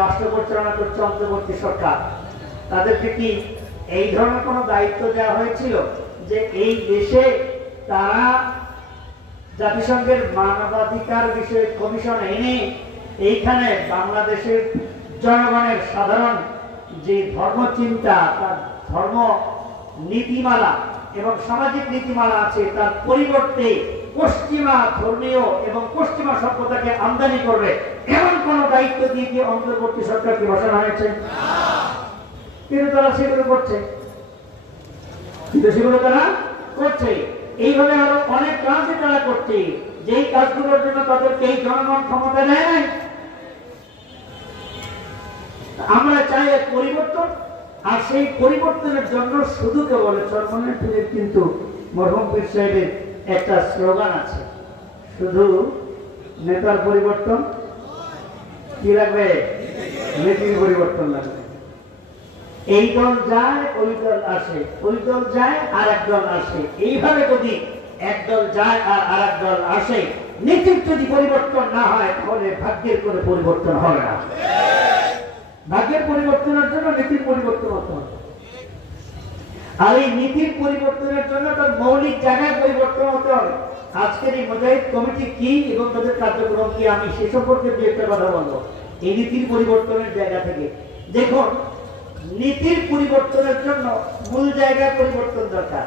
রাষ্ট্র পরিচালনা করছে অন্তর্বর্তী সরকার। তাদেরকে কি এই ধরনের কোনো দায়িত্ব দেওয়া হয়েছিল যে এই দেশে তারা জাতিসংঘের মানবাধিকার বিষয়ে কমিশন এনে এইখানে বাংলাদেশের জনগণের সাধারণ যে ধর্মচিন্তা, তার ধর্ম নীতিমালা এবং সামাজিক নীতিমালা আছে, তার পরিবর্তে পশ্চিমা ধর্মীয় এবং পশ্চিমা সভ্যতাকে আমদানি করবে। এমন কোন দায়িত্ব দিয়ে কি অন্তর্বর্তী সরকারকে বসানো হয়েছে? কিন্তু তারা সেগুলো করছে। কিন্তু সেগুলো তারা করছে। এইভাবে আরও অনেক কাজই তারা করছে। যেই কাজগুলোর জন্য তাদেরকে এই জনগণ ক্ষমতা নাই। আমরা চাই পরিবর্তন। আর সেই পরিবর্তনের জন্য শুধু কেবল চরমনের পীরের কিন্তু মরহুম পীর সাহেবের একটা স্লোগান আছে। শুধু নেতার পরিবর্তন, কি লাগবে? নীতির পরিবর্তন লাগবে। এই দল যায়, ওই দল আসে, ওই দল যায় আর এক দল আসে। এইভাবে যদি এক দল যায় আর আর এক দল আসে নীতির যদি পরিবর্তন না হয়, তাহলে ভাগ্যের কোনো পরিবর্তন হবে না। ভাগ্যের পরিবর্তনের জন্য নীতির পরিবর্তন হতে হবে। আর এই নীতির পরিবর্তনের জন্য তার মৌলিক জায়গায় পরিবর্তন হতে হবে। আজকের এই মোজাহিদ কমিটি কি এবং তাদের কার্যক্রম কি আমি সে সম্পর্কে দু একটা কথা বলব। এই নীতির পরিবর্তনের জায়গা থেকে। দেখুন, নীতির পরিবর্তনের জন্য মূল জায়গায় পরিবর্তন দরকার।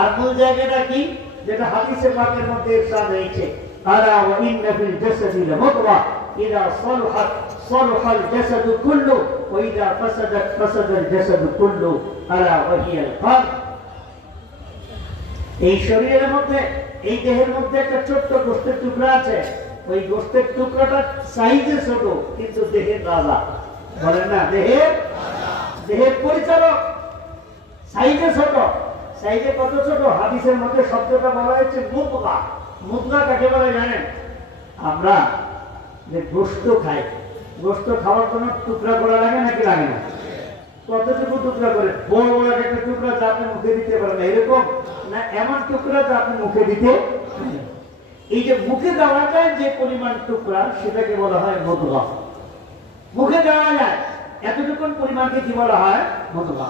আর মূল জায়গাটা কি? যেটা হাদিসে পাকের মধ্যে ইরশাদ হয়েছে আলা ওয়া ইন্না ফিল জাসাদি সালহাল জাসাদু কুল্লু ওয়া ইদা ফাসাদাত ফাসাদাল জাসাদু কুল্লু আলা ওয়া হিয়াল কলব এই শরীরের মধ্যে, এই দেহের মধ্যে একটা ছোট্ট গোষ্ঠের টুকরা আছে। ওই গোষ্ঠের টুকরাটা সাইজে ছোট, কিন্তু দেহের রাজা। বলেন না, দেহের? দেহের পরিচালক। সাইজে ছোট। সাইজে কত ছোট? হাদিসের মধ্যে শব্দটা বলা হয়েছে মুদগা। মুদগা কাকে বলে জানেন? আমরা যে গোস্ত খাই গোস্ত খাওয়ার টুকরা করা লাগে নাকি লাগে না? কতটুকু টুকরা করে? বড় বড় একটা টুকরা যা আপনি মুখে দিতে পারেন না। এরকম না, এমন টুকরা যা আপনি মুখে দিতে এই যে মুখে দেওয়া যায় যে পরিমাণ টুকরা, সেটাকে বলা হয় মুখে দেওয়া যায়। এতটুকুন পরিমাণকে কি বলা হয়? মধুবা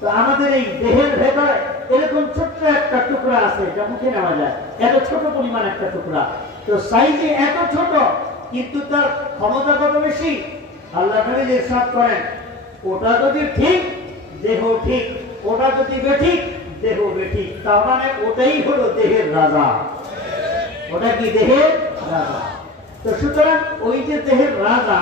তো আমাদের এই দেহের ভেতরে এরকম ছোট্ট একটা টুকরা আছে যা মুখে নেওয়া যায়। এত ছোট পরিমাণ একটা টুকরা। তো সাইজে এত ছোট কিন্তু তার ক্ষমতা কত বেশি? আল্লাহ নবী যে সাত করেন, ওটা যদি ঠিক, দেহ ঠিক, ওটা যদি বেঠিক, দেহ বেঠিক। তার মানে ওটাই হলো দেহের রাজা। ওটা কি দেহের রাজা? তো সুতরাং ওই যে দেহের রাজা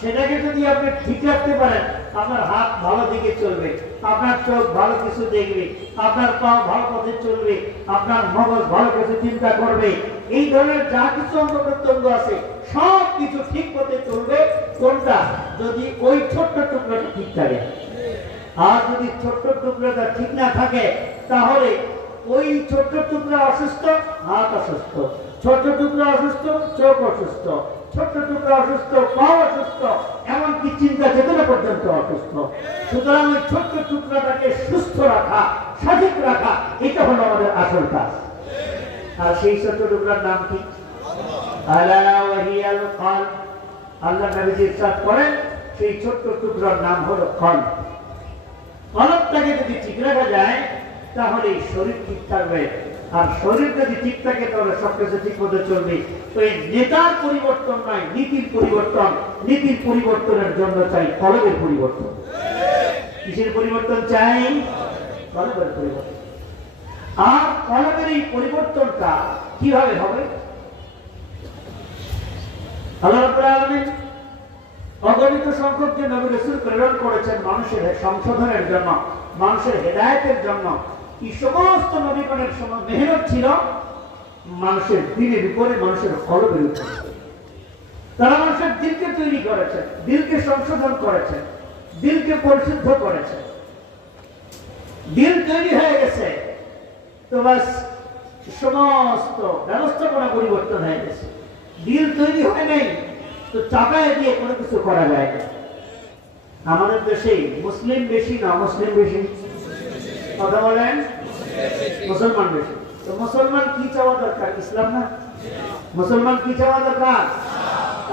সেটাকে যদি আপনি ঠিক রাখতে পারেন, আপনার হাত ভালো দিকে চলবে, আপনার চোখ ভালো কিছু দেখবে, আপনার পা ভালো পথে চলবে, আপনার মগজ ভালো কিছু চিন্তা করবে, এই ধরনের যা কিছু অঙ্গ প্রত্যঙ্গ আছে, সব কিছু ঠিক পথে চলবে, কোনটা? যদি ওই ছোট্ট টুকরোটা ঠিক থাকে। আর যদি ছোট্ট টুকরোটা ঠিক না থাকে, তাহলে ওই ছোট্ট টুকরা অসুস্থ, হাত অসুস্থ। ছোট টুকরা অসুস্থ, চোখ অসুস্থ। সুতরাং ওই ছোট্ট টুকরাটাকে সুস্থ রাখা আর সেই ছোট্ট টুকরার নাম কি? আল্লাহ নবীজি করেন, সেই ছোট্ট টুকরার নাম হলো কলব কলবটাকে যদি ঠিক রাখা যায়, তাহলে শরীর ঠিক থাকবে। আর শরীর যদি ঠিক থাকে তাহলে সবকিছু ঠিক মতো চলবে। তো এই নেতার পরিবর্তন নয়, নীতির পরিবর্তন। নীতির পরিবর্তনের জন্য চাই কলবের পরিবর্তন। কিসের পরিবর্তন চাই? কলবের পরিবর্তন। আর কলবের এই পরিবর্তনটা কীভাবে হবে? অগণিত সংখ্যক যে নবী রাসূল প্রেরণ করেছেন মানুষের সংশোধনের জন্য, মানুষের হেদায়েতের জন্য এই সমস্ত নবীগণের সময় মেহনত ছিল মানুষের দিনের উপরে, মানুষের কলবের উপরে। তারা মানুষের দিলকে তৈরি করেছেন দিলকে সংশোধন করেছেন দিলকে পরিশুদ্ধ করেছেন দিল তৈরি হয়ে গেছে, তো বাস সমস্ত ব্যবস্থাপনা পরিবর্তন হয়ে গেছে। দিল তৈরি হয় নাই, তো চাপায় দিয়ে কোনো কিছু করা যায় না। আমাদের দেশে মুসলিম বেশি না মুসলিম বেশি? কথা বলেন? মুসলমান বেশি। তো মুসলমান কি চাওয়া দরকার? ইসলাম না? মুসলমান কি চাওয়া দরকার?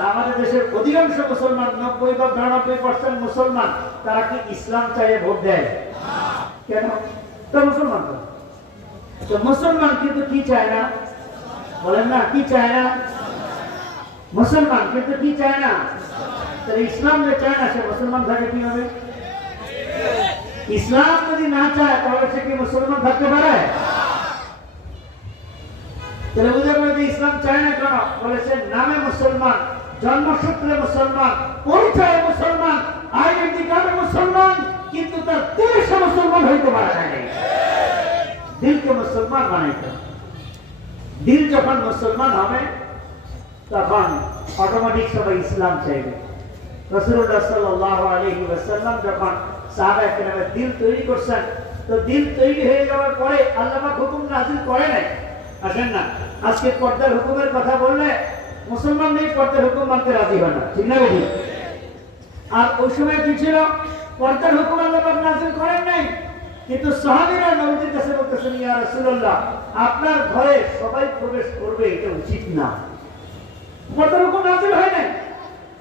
আমাদের দেশের অধিকাংশ মুসলমান, নব্বই বা বিরানব্বই পার্সেন্ট মুসলমান, তারা কি ইসলাম চাইয়ে ভোট দেয়? কেন? তো মুসলমান। তো। মুসলমান কিন্তু কি চায় না? বলেন না, কি চায় না? মুসলমান কিন্তু কি চায় না? তাহলে ইসলাম যে চায় না, সে মুসলমান থাকে কি হবে ইসলাম যদি না চায়, তাহলে সে কি মুসলমান থাকতে পারে? গেল ইসলাম চায় না কেন? বলেছে নামে মুসলমান, জন্মসূত্রে মুসলমান, পরিচয়ে মুসলমান আইডেন্টি কার্ডে মুসলমান, কিন্তু তার দিলে মুসলমান হইতে পারে না দিলকে মুসলমান বানাইতে দিল যখন মুসলমান হবে, তখন অটোমেটিক সবাই ইসলাম চাইবে। রসুল্লাহ সাল্লাহ আলহি ওয়াসাল্লাম যখন সাহাবা তৈরি করছেন। তো দিল তৈরি হয়ে যাওয়ার পরে আল্লাহ হুকুম নাজিল করে নাই। আসেন না? আজকে পর্দার হুকুমের কথা বললে মুসলমান নেই, পর্দার হুকুম মানতে রাজি হয় না। ঠিক না বেশি আর ওই সময় কি ছিল? পর্দার হুকুম আল্লাহ নাজিল করেন নাই। কিন্তু সাহাবীরা নবীজির কাছে বলতেছেন, ইয়া রাসূলুল্লাহ, আপনার ঘরে সবাই প্রবেশ করবে, এটা উচিত না। পর্দার হুকুম নাজিল হয় নাই।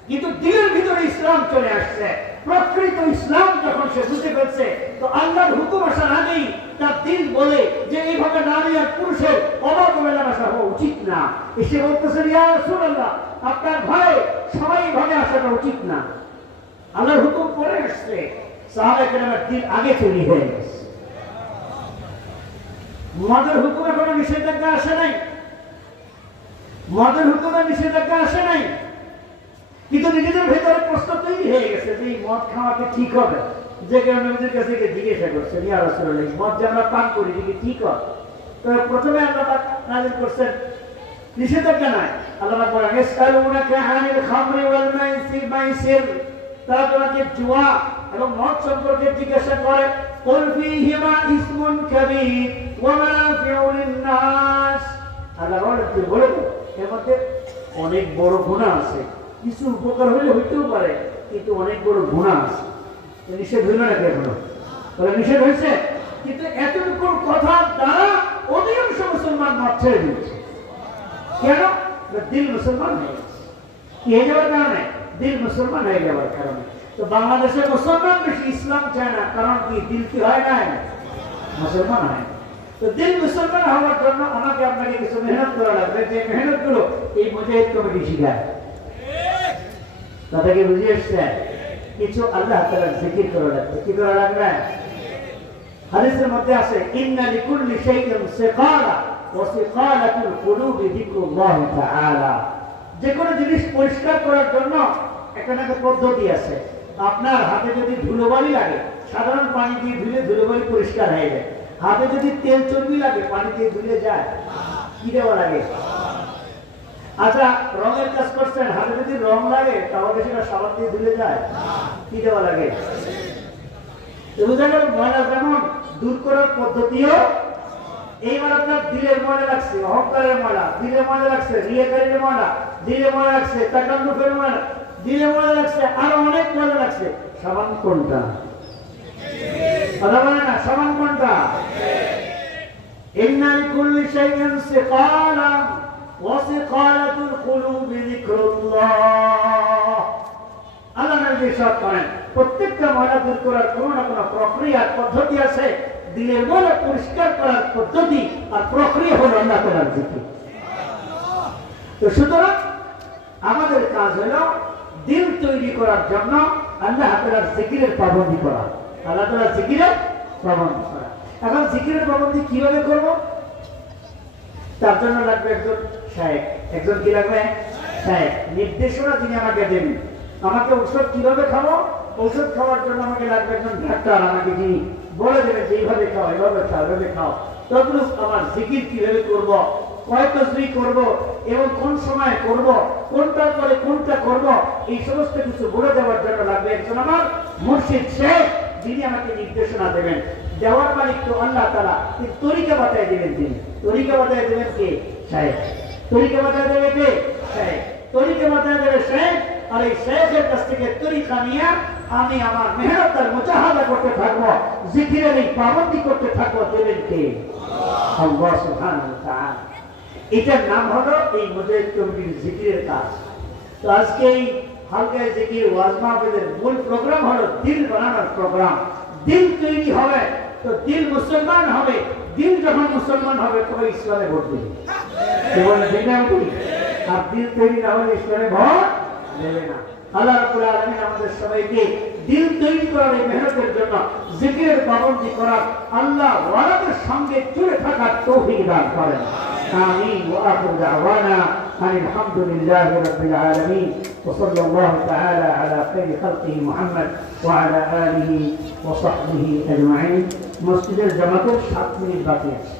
কিন্তু দিলের ভিতরে ইসলাম চলে আসছে। প্রকৃত ইসলাম যখন সে বুঝতে পারছে, তো আল্লাহর হুকুম আসার আগেই তার দিল বলে যে এইভাবে নারী আর পুরুষের অবাধ মেলামেশা হওয়া উচিত না। এসে রাসূলুল্লাহ, আপনার ঘরে সবাই এইভাবে আসাটা উচিত না। আল্লাহর হুকুম পরে আসছে। সাহাবা কেরামের দিল আগে তৈরি হয়ে গেছে। মদের হুকুমে কোনো নিষেধাজ্ঞা আসে নাই? মদের হুকুমে নিষেধাজ্ঞা আসে নাই? কিন্তু নিজেদের ভেতরে প্রশ্ন তৈরি হয়ে গেছে যে এই মদ খাওয়াকে ঠিক হবে। যে কারণে নিজের কাছে জিজ্ঞাসা করছে, ইয়া রাসূলুল্লাহ মদ যে আমরা পান করি, এটি ঠিক হবে তো প্রথমে আল্লাহ পাক করছেন নিষেধাজ্ঞা নাই। আল্লাহ পাক বলেন আনিল খামরি ওয়াল মাইসির মাইসির। তারা তোমাকে জুয়া এবং মদ সম্পর্কে জিজ্ঞাসা করে, কুল ফীহিমা ইসমুন কাবীর ওয়া মানাফিউ আল্লাহ বলে এর মধ্যে অনেক বড় গুণা আছে। কিছু উপকার হলে হইতেও পারে, কিন্তু অনেক বড় গুণা আছে। নিষেধ হইল না কেন? বলে নিষেধ হয়েছে কিন্তু এতটুকু কথার দ্বারা অধিকাংশ মুসলমান মত ছেড়ে দিচ্ছে কেন? দিল মুসলমান হয়ে গেছে। হয়ে যাওয়ার কারণে? দিল মুসলমান হয়ে যাওয়ার কারণে। তো বাংলাদেশে মুসলমান বেশি ইসলাম চায় না, কারণ কি দিল কি হয় না মুসলমান হয়। তো দিল মুসলমান হওয়ার জন্য আমাকে আপনাকে কিছু মেহনত করা লাগবে। যে মেহনতগুলো এই মুজাহিদ কমিটি শিখায়। তাদেরকে বুঝিয়ে এসছে কিছু আল্লাহ তাআলার জিকির করা লাগবে। কি করা লাগবে? হাদিসের মধ্যে আছে, ইন্না লিকুল্লি শাইইন সিকালা ওয়া সিকালাতুল কুলুবি যিকরুল্লাহ তাআলা। যে কোনো জিনিস পরিষ্কার করার জন্য একটা না একটা পদ্ধতি আছে। আপনার হাতে যদি ধুলোবালি লাগে, সাধারণ পানি দিয়ে ধুলে ধুলোবালি পরিষ্কার হয়ে যায়। হাতে যদি তেল চর্বি লাগে, পানি দিয়ে ধুলে যায়, কি দেওয়া লাগে? আচ্ছা রঙের কাজ করছেন হাতে যদি রং লাগে তাহলে সেটা সাবান দিয়ে ধুলে যায়। কি দেওয়া লাগে? গেল ময়লা যেমন দূর করার পদ্ধতিও এইবার আপনার দিলের ময়লা লাগছে অহংকারের ময়লা দিলে ময়লা লাগছে রিয়েকারের ময়লা দিলে ময়লা লাগছে ময়লা দিলে ময়লা লাগছে আরও অনেক ময়লা লাগছে। সাবান কোনটা? কথা বলে না সাবান কোনটা? হ্যাঁ। ইন্নাল কুল্লি শাইইন সিকালা ওয়াসিকালাতুল কুলুবি যিকরুল্লাহ। আল্লাহ নবী ইরশাদ করেন, প্রত্যেকটা ময়লা দূর করার কোনো না কোনো প্রক্রিয়া, পদ্ধতি আছে। দিলের ময়লা পরিষ্কার করার পদ্ধতি আর প্রক্রিয়া হলো আল্লাহ তাআলার জিকির। তো সুতরাং আমাদের কাজ হলো দিল তৈরি করার জন্য আল্লাহ তাআলার জিকিরের পাবন্দি করা। আল্লাহ তাআলার জিকিরের পাবন্দি করা। এখন জিকিরের পাবন্দি কীভাবে করব? তার জন্য লাগবে একজন সাহেব, একজন কি লাগবে? সাহেব, নির্দেশনা তিনি আমাকে দেবেন, আমাকে ঔষধ কীভাবে খাব? ঔষধ খাওয়ার জন্য আমাকে লাগবে একজন ডাক্তার আমাকে যিনি বলে দেবেন যে এইভাবে খাও, এভাবে খাও এভাবে খাও। তদ্রুপ আমার জিকির কীভাবে করব, কয় তসবি করব, এবং কোন সময় করব কোনটার পরে কোনটা করব, এই সমস্ত কিছু বলে দেওয়ার জন্য লাগবে একজন আমার মুর্শিদ শেখ, যিনি আমাকে নির্দেশনা দেবেন। দেওয়ার মালিক তো আল্লাহ তালা তরিকা বাতায় দেবেন তিনি। তরিকা বাতায় দেবেন কে? সাহেব। তরিকা বাতায় দেবে কে? তরিকা বাতায় দেবে শেখ। আর এই শেখের কাছ থেকে তরিকা নিয়ে আমি আমার মেহনত আর মুজাহাদা করতে থাকব। জিকিরের এই পাবন্দি করতে থাকব দেবেন কে? এটার নাম হলো এই মুজাহিদ কমিটির জিকিরের কাজ। তো আজকে এই জিকির মূল প্রোগ্রাম হলো দিল বানানোর প্রোগ্রাম। দিল তৈরি হবে, তো দিল মুসলমান হবে। দিল যখন মুসলমান হবে তবে ইসলামে ভোট দেবে। কি বলে ঠিক না কি? আর দিল তৈরি না হলে ইসলামে ভোট দেবে না আল্লাহ রাব্বুল আলামিন আমাদের সবাইকে দিল তৈরি করার এই মেহনতের জন্য জিকিরের পাবন্দি করার আল্লাহ ওয়ালাদের সঙ্গে জুড়ে থাকার তৌফিক দান করেন آمين وآخر دعوانا أن الحمد لله رب العالمين وصلى الله تعالى على خير خلقه محمد وعلى آله وصحبه أجمعين مسجد الجماعة সাত মিনিট বাকি আছে